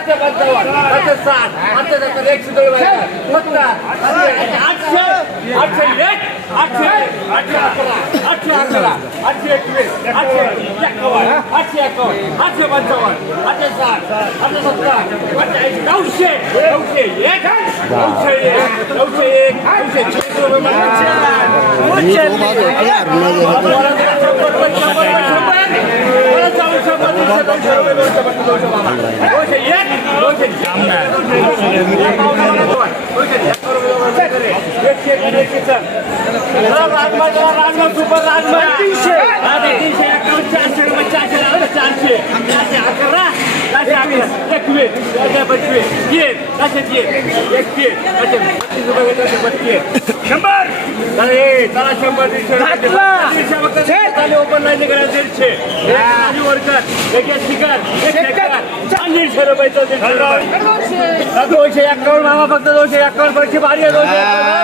लाखाच्या बांधावर आता सात आता जातात एकशे दोन फक्त आठशे आठशे एक आठशे आठशे अकरा आठशे अकरा आठशे एकवीस आठशे एकावन्न आठशे एकावन्न आठशे पंचावन्न आठशे सात आठशे सत्तर अठ्ठेचाळीस नऊशे नऊशे एक नऊशे एक नऊशे एक नऊशे चाळीस रुपये सुपर राजमा तीनशे तीनशे एकावन्न चारशे चारशे चारशे चारशे अकरा चारशे अकरा एकवीस चारशे पंचवीस तीन चारशे तीन एकतीस चारशे बत्तीस रुपये चारशे बत्तीस शंभर. अरे चला शंभर दीडशे रुपये दीडशे फक्त चालू ओपन लाईन करा दीडशे. एक वर्कर एक दीडशे रुपयाचं रुपये दोनशे एक्कावन्न मामा फक्त दोनशे एक्कावन्न पैसे भारी आहे दोनशे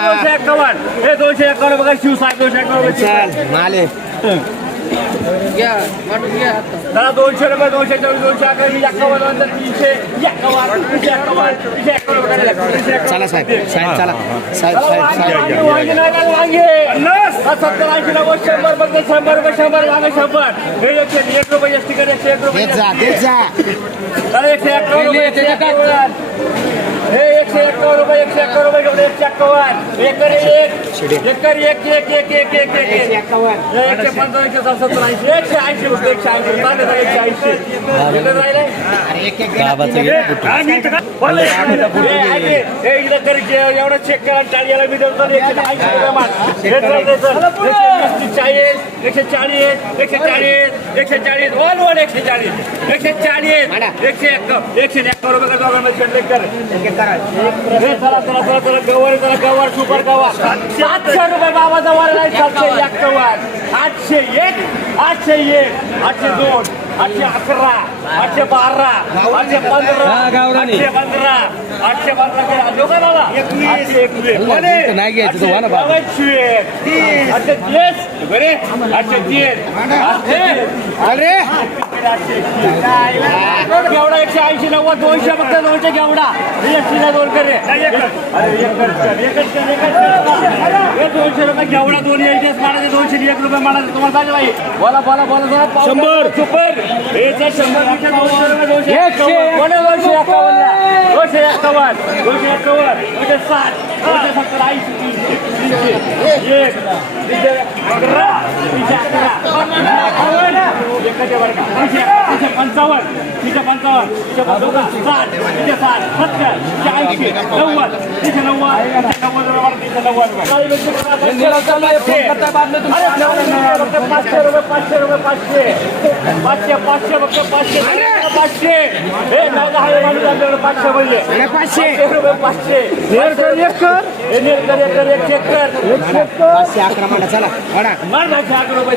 दोनशे एक्कावन्न. हे दोनशे एक्कावन्न बघा शिवसाहेब दोनशे एक्कावन्न माले. दोनशे रुपये दोनशे चोवीस दोनशे अकरा वीस नंतर तीनशे एक्कावन्न तीनशे एक्कावन्न तीनशे. चला साहेब साहेब चला. साहेब साहेब वांगे, सत्तर ऐंशी नव्वद शंभर फक्त शंभर रुपये शंभर वांगे शंभर. हे एकशे एक रुपये स्टिकर एकशे एक रुपये एकशे एक्कावन्न रुपये. एकशे एक्कावन्न रुपये एकशे एक्कावन्न रुपये घेऊन एकशे एक्कावन्न. एकर एक एकर एक एक एक एक एक एक. एक एकशे पंचावन्न एकशे साठ सत्तर ऐंशी. एकशे ऐंशी रुपये एकशे ऐंशी. रुपये एकशे ऐंशी. राहिले? जे- एवढं चेक करा टाळीला मी देतो एकशे ऐंशी रुपये माल. चाळीस एकशे चाळीस एकशे चाळीस एकशे चाळीस ऑल वन एकशे चाळीस एकशे चाळीस एकशे एक एकशे रुपये का दोघांना शेंडे कर. चला चला चला चला गवर चला गवर सुपर गवर. सातशे रुपये बाबा जवळ सातशे एक्कावन्न आठशे एक आठशे एक आठशे दोन. आठशे अकरा आठशे बारा आठशे पंधरा आठशे पंधरा आठशे पंधरा लोकांना एकवीस. नाही घ्यायचं तो वाला बाबा. आठशे तीस. बरे? आठशे तीस. आठशे. अरे. केवढा? एकशे ऐंशी नव्वद दोनशे फक्त दोनशे केवढा? एकशे दोन कर. रे एक दोनशे रुपये केवढा? दोन एकच मारायचे दोनशे एक रुपये मारायचे. तुम्हाला पाहिजे बाई. बोला बोला बोला जरा. शंभर. सुपर दोनशे रुपये दोनशे एक्कावन्न. कोणी दोनशे एक्कावन्न दोनशे एक्कावन्न दोनशे एक्कावन्न दोनशे साठ दोनशे सत्तर ऐंशी तीनशे तीनशे एक तीनशे अकरा तीनशे अकरा अठ्ठावन्न तीनशे पंचावन्न तीनशे पंचावन्न तीनशे पंचावन्न साठ तीनशे साठ सत्तर तीनशे ऐंशी नव्वद तीनशे नव्वद नव्वद रुपये नव्वद रुपये. पाचशे रुपये पाचशे रुपये पाचशे. पाचशे पाचशे फक्त पाचशे पाचशे. हे माणूस आपल्याकडे पाचशे म्हणजे पाचशे. रुपये पाचशे. एक पाचशे अकरा म्हणा चला मार ना चार रुपये.